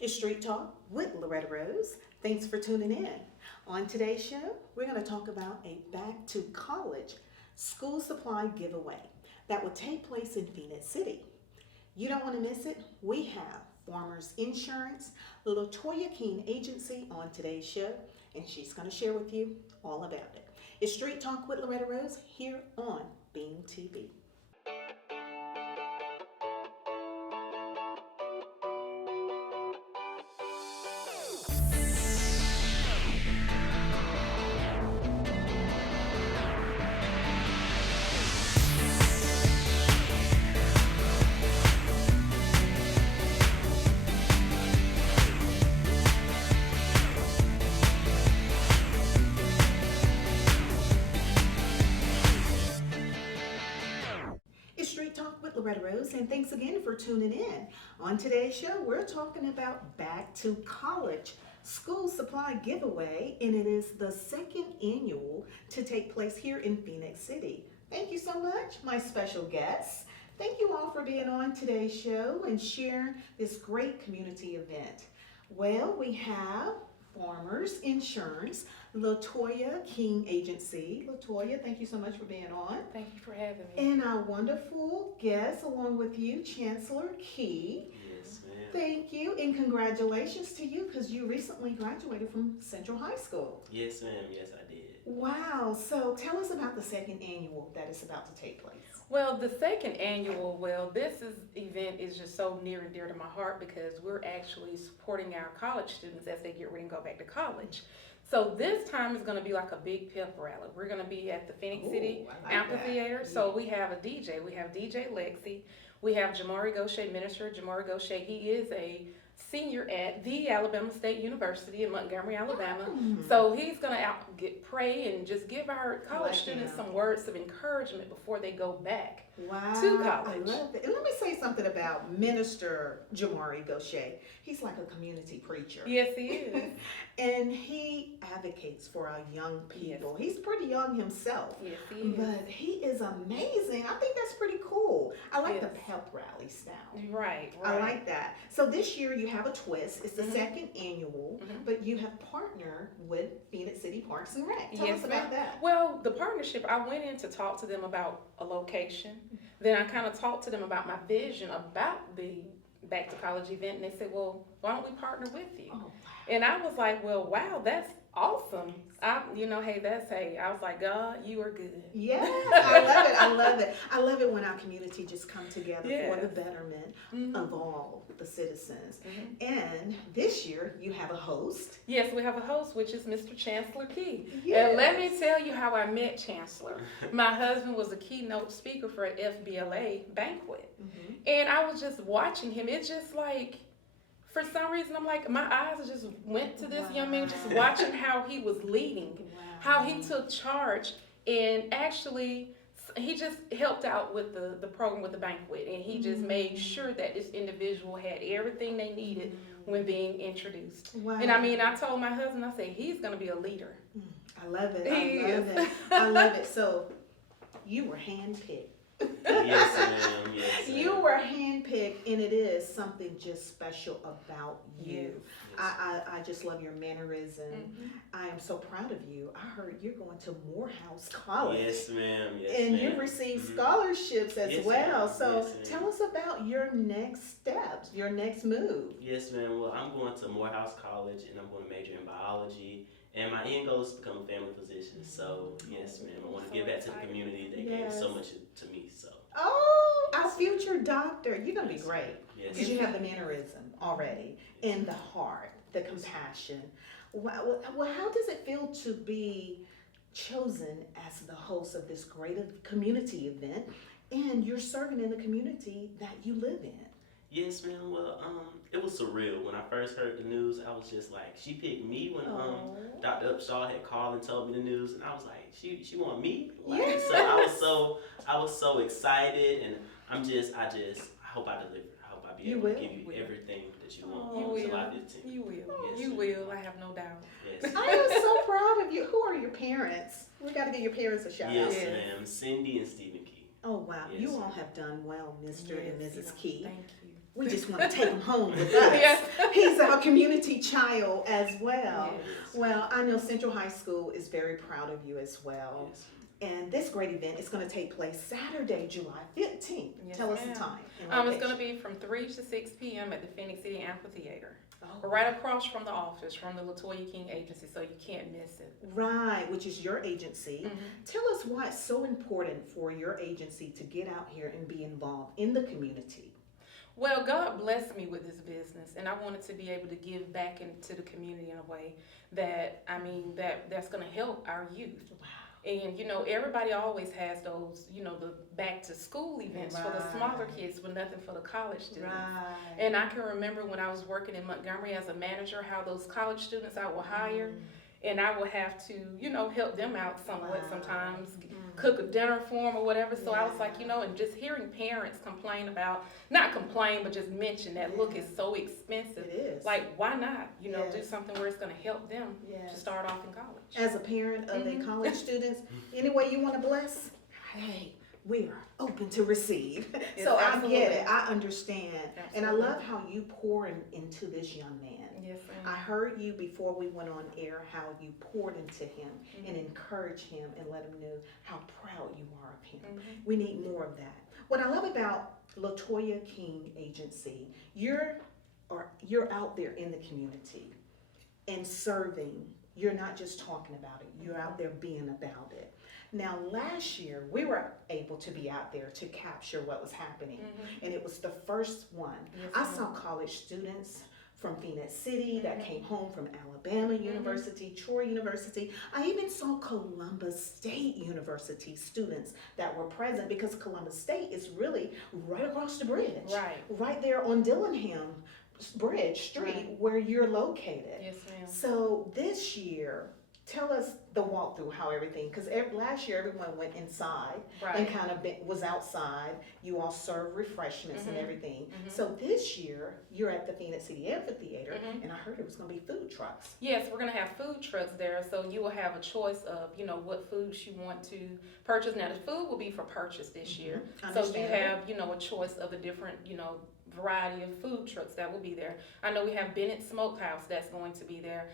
It's Street Talk with Loretta Rose. Thanks for tuning in. On today's show, we're going to talk about a back to college school supply giveaway that will take place in Phoenix City. You don't want to miss it. We have Farmers Insurance, Latoya King Agency on today's show, and she's going to share with you all about it. It's Street Talk with Loretta Rose here on Beam TV. It's Street Talk with Loretta Rose, and thanks again for tuning in. On today's show, we're talking about back to college school supply giveaway, and it is the second annual to take place here in Phoenix City. Thank you so much, my special guests. Thank you all for being on today's show and sharing this great community event. Well, we have Farmers Insurance, Latoya King Agency. Latoya, thank you so much for being on. Thank you for having me. And our wonderful guest along with you, Chancellor Key. Yes, ma'am. Thank you and congratulations to you because you recently graduated from Central High School. Yes, ma'am. Yes, I did. Wow. So tell us about the second annual that is about to take place. Well, the second annual, event is just so near and dear to my heart because we're actually supporting our college students as they get ready and go back to college. So this time is going to be like a big pep rally. We're going to be at the Phoenix City I like Amphitheater. that. So we have a DJ. We have DJ Lexi. We have Jamari Gaucher, Minister Jamari Gaucher. He is a senior at the Alabama State University in Montgomery, Alabama. So he's going to pray and just give our college like students him. some words of encouragement before they go back. Wow. To I college. love it. And let me say something about Minister Jamari Gaucher. He's like a community preacher. Yes, he is. And he advocates for our young people. He's pretty young himself. Yes, he is. But he is amazing. I think that's pretty cool. I like the Yes. pep rally style. Right. I like that. So this year you have a twist. It's the Mhm. second annual, Mhm. but you have partnered with Phoenix City Parks and Rec. Tell Yes, us about ma'am. that. Well, the partnership, I went in to talk to them about a location. Then I kind of talked to them about my vision about the Back to College event, and they said, well, why don't we partner with you? Oh, wow. And I was like, well, wow, that's awesome. I was like, God, you are good. Yes, I love it. I love it. I love it when our community just come together for Yes. the betterment Mhm. of all the citizens. Mhm. And this year you have a host. Yes, we have a host, which is Mr. Chancellor Key. Yes. And let me tell you how I met Chancellor. My husband was a keynote speaker for an FBLA banquet. Mhm. And I was just watching him. It's just like, for some reason, I'm like, my eyes just went to this young man, just Wow. watching how he was leading, Wow. how he took charge, and actually, he just helped out with the program with the banquet, and he just made sure that this individual had everything they needed when being introduced. Wow. And I mean, I told my husband, I said, he's gonna be a leader. I love it. He I love is. it. I love it. So you were handpicked. Yes, ma'am. Yes, ma'am. You were handpicked, and it is something just special about you. Yes. I just love your mannerism. I am so proud of you. I heard you're going to Morehouse College. Yes, ma'am. Yes, And ma'am. you received Mhm. scholarships as Yes, well. ma'am. So Yes, ma'am. tell us about your next steps, your next move. Yes, ma'am. Well, I'm going to Morehouse College, and I'm going to major in biology. And my end goal is to become a family physician. So, yes, ma'am. I want to So give back to the excited. community. They Yes. gave so much to me. So, Oh, our future doctor. You're going to be Yes. great. yes. Because you have the mannerism already and the heart, the compassion. Well, how does it feel to be chosen as the host of this great community event and you're serving in the community that you live in? Yes, ma'am. Well, it was surreal. When I first heard the news, I was just like, she picked me when Oh. Dr. Upshaw had called and told me the news, and I was like, she want me? Like, Yeah. So I was so excited, and I hope I deliver. I hope I be You able to will. give you everything that you want Oh. You on will. July 15th. You will. Yes, You ma'am. will. I have no doubt. Yes. I am so proud of you. Who are your parents? We got to give your parents a shout Yes, out. Yes. ma'am. Cindy and Stephen Key. Oh, wow. Yes. You all have done well, Mr. and Yes, Mrs. Key. Thank you. We just want to take him home with us. Yes. He's our community child as well. Yes. Well, I know Central High School is very proud of you as well. Yes. And this great event is going to take place Saturday, July 15th. Yes, Tell us the ma'am. time. And It's going to location. be from 3 to 6 p.m. at the Phoenix City Amphitheater. Oh, Right across from the office, from the Latoya King Agency, so you can't miss it. right, which is your agency. Mhm. Tell us why it's so important for your agency to get out here and be involved in the community. Well, God blessed me with this business, and I wanted to be able to give back into the community in a way that, that's going to help our youth. Wow. And, everybody always has those, the back to school events for the smaller Right. kids, but nothing for the college students. Right. And I can remember when I was working in Montgomery as a manager, how those college students I will hire, and I will have to, help them out somewhat Wow. sometimes, Mhm. cook a dinner for them or whatever. So I was like, Yeah. and just hearing parents complain about, not complain, but just mention that, look, Yeah. it's so expensive. It is. Like, why not, do Yes. something where it's going to help them to Yes. start off in college. As a parent of Mhm. a college students, any way you want to bless, hey, we are open to receive. Yes, So I absolutely. get it. I understand. And I Absolutely. love how you pour into this young man. Yes, ma'am. I heard you before we went on air how you poured into him and Mhm. encouraged him and let him know how proud you are of him. Mhm. We need more of that. What I love about Latoya King Agency, you're out there in the community and serving. You're not just talking about it. You're out there being about it. Now, last year, we were able to be out there to capture what was happening. Mhm. And it was the first one. Yes, I ma'am. saw college students from Phoenix City that Mhm. came home from Alabama University, Troy University. I even saw Columbus State University students that were present because Columbus State is really right across the bridge. Right. Right there on Dillingham Bridge Street Right. where you're located. Yes, ma'am. So this year, tell us the walkthrough, how everything, because last year everyone went inside and Right. kind of was outside. You all served refreshments and Mhm. everything. Mhm. So this year, you're at the Phoenix City Amphitheater, Mhm. and I heard it was going to be food trucks. Yes, we're going to have food trucks there, so you will have a choice of, what foods you want to purchase. Now, the food will be for purchase this year, so you Understandable. have, a choice of the different, variety of food trucks that will be there. I know we have Bennett Smokehouse that's going to be there.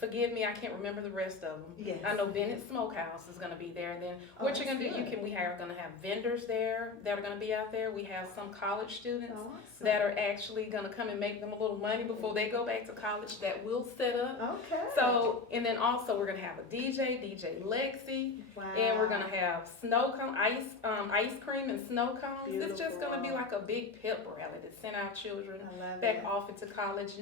Forgive me, I can't remember the rest of them. Yes. I know Bennett Smokehouse is going to be there. And then Oh, what you're that's going to do, good. we are going to have vendors there that are going to be out there. We have some college students Awesome. that are actually going to come and make them a little money before they go back to college that will set up. Okay. So, and then also we're gonna have a DJ Lexi, wow. and we're gonna have snow cone, ice cream and snow cones. It's just gonna be Beautiful. like a big pep rally to send our children I love back it. off into college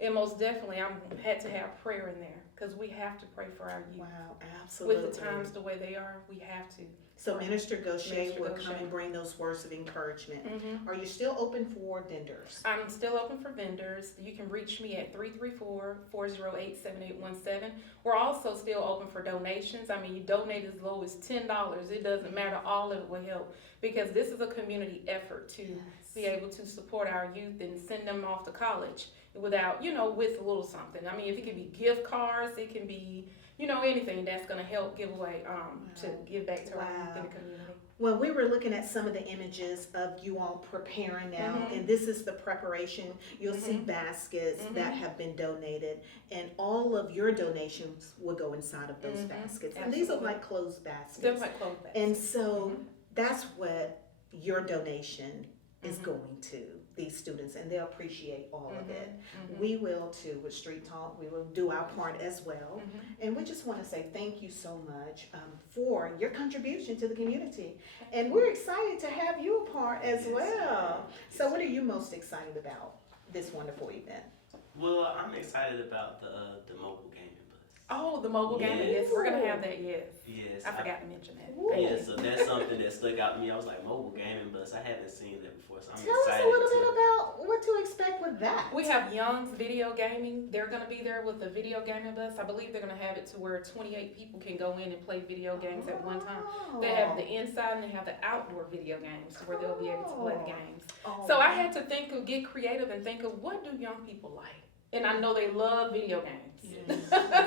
and most definitely I had to have prayer in there because we have to pray for our youth. Wow, absolutely. With the times the way they are, we have to. So Minister Gaucher Minister will Gaucher. come and bring those words of encouragement. Mhm. Are you still open for vendors? I'm still open for vendors. You can reach me at 334-408-7817. We're also still open for donations. I mean, you donate as low as $10. It doesn't matter. All of it will help because this is a community effort to be able to support our youth and send them off to college without, with a little something. I mean, if it can be gift cards, it can be, anything that's going to help give away, to give back to our youth in the community. Well, we were looking at some of the images of you all preparing now, Mhm. and this is the preparation. You'll see baskets Mhm. that have been donated, and all of your donations will go inside of those Mhm. baskets. And these are Absolutely. like closed baskets. They're like clothes bags. And so Mhm. that's what your donation is Mhm. going to these students, and they'll appreciate all of it. Mhm. We will too with Street Talk. We will do our part as well. Mhm. And we just want to say thank you so much for your contribution to the community. And we're excited to have you a part as Yes. well. Yes. So what are you most excited about this wonderful event? Well, I'm excited about the mobile gaming bus. Oh, the mobile gaming. Yes. Yes, we're gonna have that. Yes. Yes. I forgot to mention that. Ooh. Yeah, so that's something that stuck out to me. I was like, mobile gaming bus. I haven't seen that before, so I'm Tell us excited a little to. bit about what to expect with that. We have Young's Video Gaming. They're going to be there with the video gaming bus. I believe they're going to have it to where 28 people can go in and play video games at one time. They have the inside and they have the outdoor video games where they'll be able to play the games. Oh. So I had to get creative and think of what do young people like? And I know they love video games. Wow.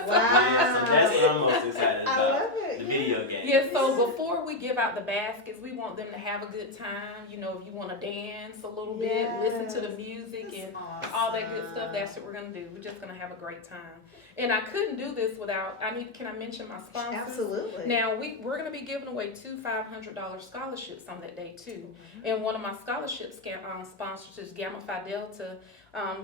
Yeah, so that's what I'm most excited I about. love it. The video game. Yeah, so before we give out the baskets, we want them to have a good time. You know, if you want to dance a little bit, listen to the music That's and awesome. all that good stuff, that's what we're going to do. We're just going to have a great time. And I couldn't do this without, can I mention my sponsors? Absolutely. Now, we're going to be giving away 2 $500 scholarships on that day, too. And one of my scholarship sponsors is Gamma Phi Delta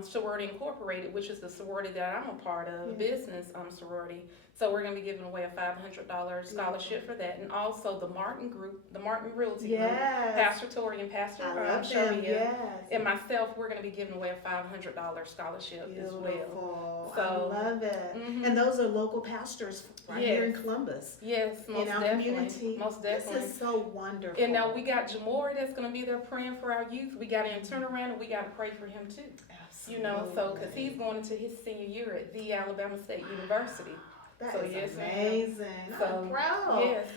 Sorority Incorporated, which is the sorority that I'm a part of, business sorority. So we're going to be giving away a $500 scholarship for that. And also the Martin Group, the Martin Realty Group, Pastor Tori and Pastor Sharia, and myself, we're going to be giving away a $500 scholarship as well. So, I love it. And those are local pastors right here in Columbus. Yes, most in our definitely. community. Most definitely. This is so wonderful. And now we got Jamori that's going to be there praying for our youth. We got to turn around and we got to pray for him too. Absolutely. You know, so because he's going into his senior year at the Alabama State University. That So, is yes, amazing. So, I'm proud. Yes,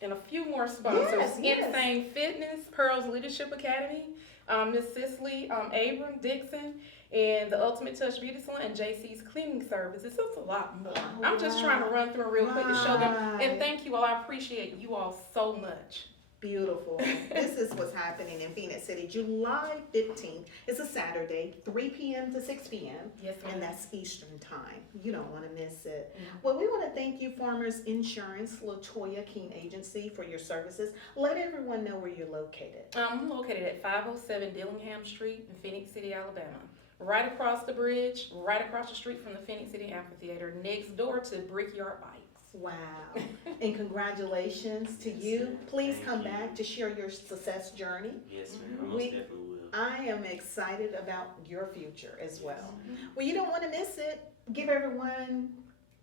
and a few more sponsors. Yes. Insane Fitness, Pearls Leadership Academy, Miss Cicely Abram Dixon, and the Ultimate Touch Beauty Salon, and JC's Cleaning Services. It's a lot more. I'm just trying to run through real quick to show them. And thank you all. I appreciate you all so much. Beautiful. This is what's happening in Phoenix City. July 15th. It's a Saturday, 3 p.m. to 6 p.m. Yes, ma'am. And that's Eastern time. You don't want to miss it. Well, we want to thank you, Farmers Insurance, Latoya King Agency, for your services. Let everyone know where you're located. I'm located at 507 Dillingham Street in Phoenix City, Alabama. Right across the bridge, right across the street from the Phoenix City Amphitheater, next door to Brickyard Bikes. Wow. And congratulations to you. Please Thank come you. back to share your success journey. Yes, ma'am. I most definitely will. I am excited about your future as well. Well, you don't want to miss it. Give everyone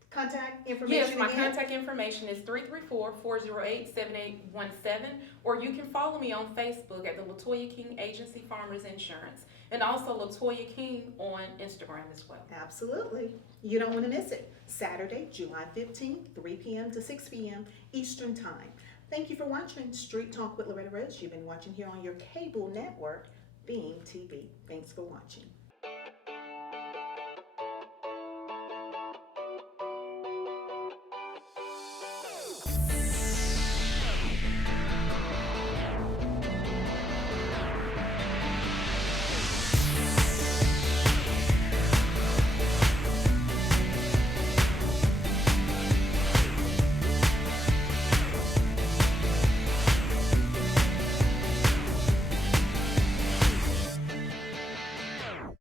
contact information Yes, my again. contact information is 334-408-7817, or you can follow me on Facebook at the Latoya King Agency Farmers Insurance, and also Latoya King on Instagram as well. Absolutely. You don't want to miss it. Saturday, July 15th, 3 p.m. to 6 p.m. Eastern Time. Thank you for watching Street Talk with Loretta Rose. You've been watching here on your cable network, Being TV. Thanks for watching.